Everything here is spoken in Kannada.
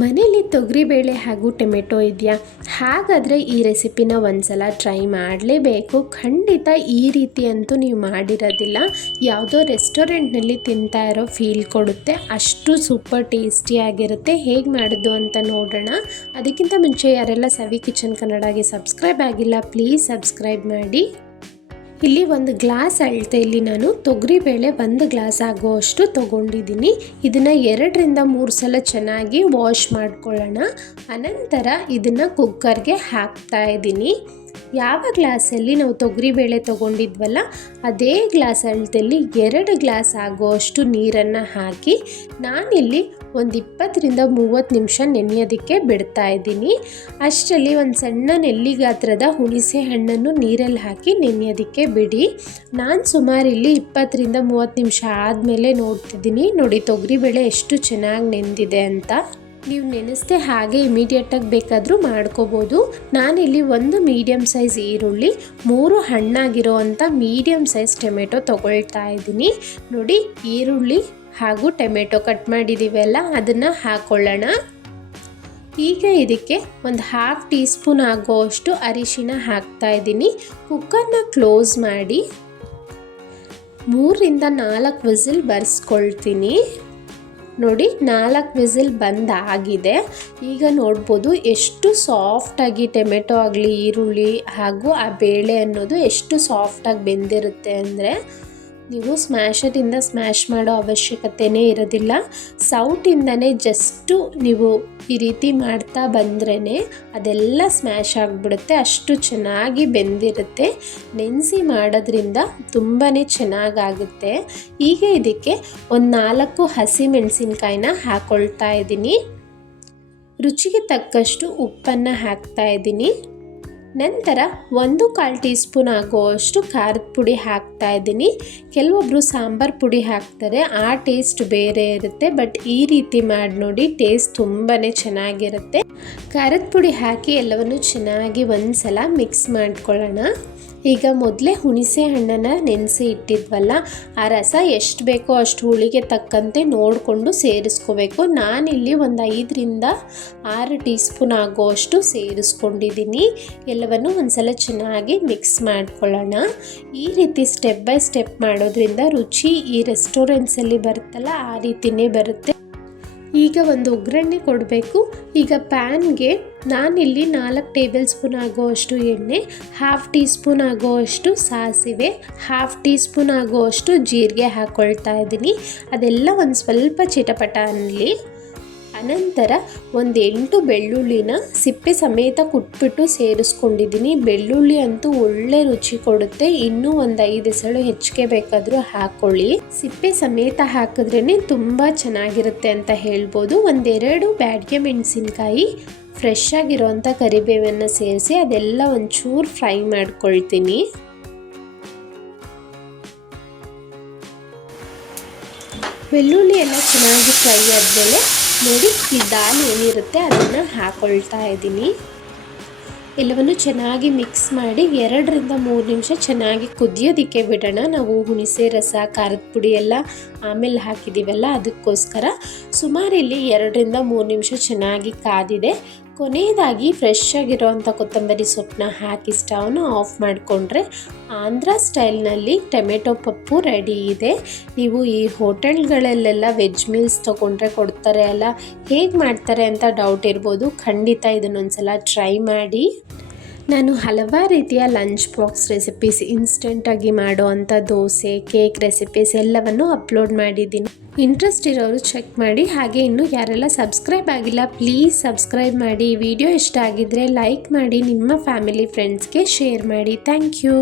ಮನೇಲಿ ತೊಗರಿಬೇಳೆ ಹಾಗೂ ಟೊಮೆಟೊ ಇದೆಯಾ? ಹಾಗಾದರೆ ಈ ರೆಸಿಪಿನ ಒಂದ್ಸಲ ಟ್ರೈ ಮಾಡಲೇಬೇಕು. ಖಂಡಿತ ಈ ರೀತಿ ಅಂತೂ ನೀವು ಮಾಡಿರೋದಿಲ್ಲ. ಯಾವುದೋ ರೆಸ್ಟೋರೆಂಟ್ನಲ್ಲಿ ತಿಂತಾ ಇರೋ ಫೀಲ್ ಕೊಡುತ್ತೆ. ಅಷ್ಟು ಸೂಪರ್ ಟೇಸ್ಟಿಯಾಗಿರುತ್ತೆ ಹೇಗೆ ಮಾಡಿದ್ದು ಅಂತ ನೋಡೋಣ. ಅದಕ್ಕಿಂತ ಮುಂಚೆ ಯಾರೆಲ್ಲ ಸವಿ ಕಿಚನ್ ಕನ್ನಡಗೆ ಸಬ್ಸ್ಕ್ರೈಬ್ ಆಗಿಲ್ಲ, ಪ್ಲೀಸ್ ಸಬ್ಸ್ಕ್ರೈಬ್ ಮಾಡಿ. ಇಲ್ಲಿ ಒಂದು ಗ್ಲಾಸ್ ಅಳತೆಯಲ್ಲಿ ನಾನು ತೊಗರಿಬೇಳೆ ಒಂದು ಗ್ಲಾಸ್ ಆಗುವಷ್ಟು ತೊಗೊಂಡಿದ್ದೀನಿ. ಇದನ್ನು ಎರಡರಿಂದ ಮೂರು ಸಲ ಚೆನ್ನಾಗಿ ವಾಶ್ ಮಾಡ್ಕೊಳ್ಳೋಣ. ಅನಂತರ ಇದನ್ನು ಕುಕ್ಕರ್ಗೆ ಹಾಕ್ತಾ ಇದ್ದೀನಿ. ಯಾವ ಗ್ಲಾಸಲ್ಲಿ ನಾವು ತೊಗರಿಬೇಳೆ ತೊಗೊಂಡಿದ್ವಲ್ಲ, ಅದೇ ಗ್ಲಾಸ್ ಅಳದಲ್ಲಿ ಎರಡು ಗ್ಲಾಸ್ ಆಗುವಷ್ಟು ನೀರನ್ನು ಹಾಕಿ ನಾನಿಲ್ಲಿ ಒಂದು ಇಪ್ಪತ್ತರಿಂದ ಮೂವತ್ತು ನಿಮಿಷ ನೆನೆಯೋದಕ್ಕೆ ಬಿಡ್ತಾ ಇದ್ದೀನಿ. ಅಷ್ಟರಲ್ಲಿ ಒಂದು ಸಣ್ಣ ನೆಲ್ಲಿ ಗಾತ್ರದ ಹುಣಸೆ ಹಣ್ಣನ್ನು ನೀರಲ್ಲಿ ಹಾಕಿ ನೆನೆಯೋದಕ್ಕೆ ಬಿಡಿ. ನಾನು ಸುಮಾರು ಇಲ್ಲಿ ಇಪ್ಪತ್ತರಿಂದ ಮೂವತ್ತು ನಿಮಿಷ ಆದಮೇಲೆ ನೋಡ್ತಿದ್ದೀನಿ. ನೋಡಿ ತೊಗರಿಬೇಳೆ ಎಷ್ಟು ಚೆನ್ನಾಗಿ ನೆಂದಿದೆ ಅಂತ. ನೀವು ನೆನೆಸ್ದೆ ಹಾಗೆ ಇಮಿಡಿಯೇಟಾಗಿ ಬೇಕಾದರೂ ಮಾಡ್ಕೋಬೋದು. ನಾನಿಲ್ಲಿ ಒಂದು ಮೀಡಿಯಮ್ ಸೈಜ್ ಈರುಳ್ಳಿ, ಮೂರು ಹಣ್ಣಾಗಿರೋ ಅಂಥ ಮೀಡಿಯಮ್ ಸೈಜ್ ಟೊಮೆಟೊ ತೊಗೊಳ್ತಾ ಇದ್ದೀನಿ. ನೋಡಿ, ಈರುಳ್ಳಿ ಹಾಗೂ ಟೊಮೆಟೊ ಕಟ್ ಮಾಡಿದ್ದೀವಲ್ಲ ಅದನ್ನು ಹಾಕ್ಕೊಳ್ಳೋಣ ಈಗ ಇದಕ್ಕೆ ಒಂದು ಹಾಫ್ ಟೀ ಸ್ಪೂನ್ ಆಗೋಷ್ಟು ಅರಿಶಿನ ಹಾಕ್ತಾ ಇದ್ದೀನಿ. ಕುಕ್ಕರ್ನ ಕ್ಲೋಸ್ ಮಾಡಿ, ಮೂರರಿಂದ ನಾಲ್ಕು ವಿಸಿಲ್ ಬರ್ಸ್ಕೊಳ್ತೀನಿ. ನೋಡಿ, ನಾಲ್ಕು ವಿಸಿಲ್ ಬಂದಾಗಿದೆ ಈಗ ನೋಡ್ಬೋದು ಎಷ್ಟು ಸಾಫ್ಟಾಗಿ ಟೊಮೆಟೊ ಆಗಲಿ, ಈರುಳ್ಳಿ ಹಾಗೂ ಆ ಬೇಳೆ ಅನ್ನೋದು ಎಷ್ಟು ಸಾಫ್ಟಾಗಿ ಬೆಂದಿರುತ್ತೆ ಅಂದರೆ ನೀವು ಸ್ಮ್ಯಾಶರಿಂದ ಸ್ಮ್ಯಾಶ್ ಮಾಡೋ ಅವಶ್ಯಕತೆಯೇ ಇರೋದಿಲ್ಲ. ಸೌಟಿಂದನೇ ಜಸ್ಟು ನೀವು ಈ ರೀತಿ ಮಾಡ್ತಾ ಬಂದ್ರೇ ಅದೆಲ್ಲ ಸ್ಮ್ಯಾಶ್ ಆಗಿಬಿಡುತ್ತೆ, ಅಷ್ಟು ಚೆನ್ನಾಗಿ ಬೆಂದಿರುತ್ತೆ. ನೆನೆಸಿ ಮಾಡೋದ್ರಿಂದ ತುಂಬಾ ಚೆನ್ನಾಗಾಗುತ್ತೆ. ಈಗ ಇದಕ್ಕೆ ಒಂದು ನಾಲ್ಕು ಹಸಿ ಮೆಣಸಿನ್ಕಾಯಿನ ಹಾಕ್ಕೊಳ್ತಾ ಇದ್ದೀನಿ. ರುಚಿಗೆ ತಕ್ಕಷ್ಟು ಉಪ್ಪನ್ನು ಹಾಕ್ತಾ ಇದ್ದೀನಿ. ನಂತರ ಒಂದು ಕಾಲು ಟೀ ಸ್ಪೂನ್ ಆಗುವಷ್ಟು ಖಾರದ ಪುಡಿ ಹಾಕ್ತಾ ಇದ್ದೀನಿ. ಕೆಲವೊಬ್ಬರು ಸಾಂಬಾರು ಪುಡಿ ಹಾಕ್ತಾರೆ, ಆ ಟೇಸ್ಟ್ ಬೇರೆ ಇರುತ್ತೆ. ಬಟ್ ಈ ರೀತಿ ಮಾಡಿ ನೋಡಿ, ಟೇಸ್ಟ್ ತುಂಬಾ ಚೆನ್ನಾಗಿರುತ್ತೆ. ಖಾರದ ಪುಡಿ ಹಾಕಿ ಎಲ್ಲವನ್ನು ಚೆನ್ನಾಗಿ ಒಂದು ಸಲ ಮಿಕ್ಸ್ ಮಾಡ್ಕೊಳ್ಳೋಣ. ಈಗ ಮೊದಲೇ ಹುಣಸೆ ಹಣ್ಣನ್ನು ನೆನೆಸಿ ಇಟ್ಟಿದ್ವಲ್ಲ, ಆ ರಸ ಎಷ್ಟು ಬೇಕೋ ಅಷ್ಟು ಹುಳಿಗೆ ತಕ್ಕಂತೆ ನೋಡಿಕೊಂಡು ಸೇರಿಸ್ಕೋಬೇಕು. ನಾನಿಲ್ಲಿ ಒಂದು ಐದರಿಂದ ಆರು ಟೀ ಸ್ಪೂನ್ ಆಗೋಷ್ಟು ಸೇರಿಸ್ಕೊಂಡಿದ್ದೀನಿ. ಎಲ್ಲವನ್ನು ಒಂದ್ಸಲ ಚೆನ್ನಾಗಿ ಮಿಕ್ಸ್ ಮಾಡ್ಕೊಳ್ಳೋಣ. ಈ ರೀತಿ ಸ್ಟೆಪ್ ಬೈ ಸ್ಟೆಪ್ ಮಾಡೋದ್ರಿಂದ ರುಚಿ ಈ ರೆಸ್ಟೋರೆಂಟ್ಸಲ್ಲಿ ಬರುತ್ತಲ್ಲ, ಆ ರೀತಿಯೇ ಬರುತ್ತೆ. ಈಗ ಒಂದು ಒಗ್ಗರಣೆ ಕೊಡಬೇಕು. ಈಗ ಪ್ಯಾನ್ಗೆ ನಾನಿಲ್ಲಿ ನಾಲ್ಕು ಟೇಬಲ್ ಸ್ಪೂನ್ ಆಗುವಷ್ಟು ಎಣ್ಣೆ, ಹಾಫ್ ಟೀ ಸ್ಪೂನ್ ಆಗುವಷ್ಟು ಸಾಸಿವೆ, ಹಾಫ್ ಟೀ ಸ್ಪೂನ್ ಆಗುವಷ್ಟು ಜೀರಿಗೆ ಹಾಕ್ಕೊಳ್ತಾ ಇದ್ದೀನಿ. ಅದೆಲ್ಲ ಒಂದು ಸ್ವಲ್ಪ ಚಿಟಪಟ ಅನ್ನಲಿ. ಅನಂತರ ಒಂದು ಎಂಟು ಬೆಳ್ಳುಳ್ಳಿನ ಸಿಪ್ಪೆ ಸಮೇತ ಕುಟ್ಬಿಟ್ಟು ಸೇರಿಸ್ಕೊಂಡಿದ್ದೀನಿ. ಬೆಳ್ಳುಳ್ಳಿ ಅಂತೂ ಒಳ್ಳೆ ರುಚಿ ಕೊಡುತ್ತೆ. ಇನ್ನೂ ಒಂದು ಐದು ಎಸಳು ಹೆಚ್ಚಿಗೆ ಬೇಕಾದರೂ ಹಾಕ್ಕೊಳ್ಳಿ ಸಿಪ್ಪೆ ಸಮೇತ ಹಾಕಿದ್ರೇ ತುಂಬ ಚೆನ್ನಾಗಿರುತ್ತೆ ಅಂತ ಹೇಳ್ಬೋದು. ಒಂದೆರಡು ಬ್ಯಾಡ್ಗೆ ಮೆಣಸಿನ್ಕಾಯಿ ಫ್ರೆಶ್ ಆಗಿರೋವಂಥ ಕರಿಬೇವನ್ನು ಸೇರಿಸಿ ಅದೆಲ್ಲ ಒಂಚೂರು ಫ್ರೈ ಮಾಡ್ಕೊಳ್ತೀನಿ. ಬೆಳ್ಳುಳ್ಳಿ ಎಲ್ಲ ಚೆನ್ನಾಗಿ ಫ್ರೈ ಆದಮೇಲೆ ನೋಡಿ ಈ ದಾಲ್ ಏನಿರುತ್ತೆ ಅದನ್ನು ಹಾಕೊಳ್ತಾ ಇದ್ದೀನಿ. ಎಲ್ಲವನ್ನು ಚೆನ್ನಾಗಿ ಮಿಕ್ಸ್ ಮಾಡಿ ಎರಡರಿಂದ ಮೂರು ನಿಮಿಷ ಚೆನ್ನಾಗಿ ಕುದಿಯೋದಕ್ಕೆ ಬಿಡೋಣ. ನಾವು ಹುಣಸೆ, ರಸ, ಖಾರದ ಪುಡಿ ಎಲ್ಲ ಆಮೇಲೆ ಹಾಕಿದ್ದೀವಲ್ಲ, ಅದಕ್ಕೋಸ್ಕರ. ಸುಮಾರು ಇಲ್ಲಿ ಎರಡರಿಂದ ಮೂರು ನಿಮಿಷ ಚೆನ್ನಾಗಿ ಕಾದಿದೆ. ಕೊನೆಯದಾಗಿ ಫ್ರೆಶ್ ಆಗಿರೋವಂಥ ಕೊತ್ತಂಬರಿ ಸೊಪ್ಪನ್ನ ಹಾಕಿ ಸ್ಟವ್ನ ಆಫ್ ಮಾಡಿಕೊಂಡ್ರೆ ಆಂಧ್ರ ಸ್ಟೈಲ್ನಲ್ಲಿ ಟೊಮೆಟೊ ಪಪ್ಪು ರೆಡಿ ಇದೆ. ನೀವು ಈ ಹೋಟೆಲ್ಗಳಲ್ಲೆಲ್ಲ ವೆಜ್ ಮೀಲ್ಸ್ ತೊಗೊಂಡ್ರೆ ಕೊಡ್ತಾರೆ ಅಲ್ಲ? ಹೇಗೆ ಮಾಡ್ತಾರೆ ಅಂತ ಡೌಟ್ ಇರ್ಬೋದು. ಖಂಡಿತ ಇದನ್ನೊಂದ್ಸಲ ಟ್ರೈ ಮಾಡಿ. ನಾನು ಹಲವಾರು ರೀತಿಯ ಲಂಚ್ ಬಾಕ್ಸ್ ರೆಸಿಪೀಸ್ ಇನ್ಸ್ಟೆಂಟಾಗಿ ಮಾಡೋ ಅಂಥ ದೋಸೆ ಕೇಕ್ ರೆಸಿಪೀಸ್ ಎಲ್ಲವನ್ನು ಅಪ್ಲೋಡ್ ಮಾಡಿದ್ದೀನಿ. ಇಂಟ್ರೆಸ್ಟ್ ಇರೋರು ಚೆಕ್ ಮಾಡಿ, ಹಾಗೆ ಇನ್ನೂ ಯಾರೆಲ್ಲ ಸಬ್ಸ್ಕ್ರೈಬ್ ಆಗಿಲ್ಲ ಪ್ಲೀಸ್ ಸಬ್ಸ್ಕ್ರೈಬ್ ಮಾಡಿ. ವಿಡಿಯೋ ಇಷ್ಟ ಆಗಿದ್ದರೆ ಲೈಕ್ ಮಾಡಿ, ನಿಮ್ಮ ಫ್ಯಾಮಿಲಿ ಫ್ರೆಂಡ್ಸ್ಗೆ ಶೇರ್ ಮಾಡಿ. Thank you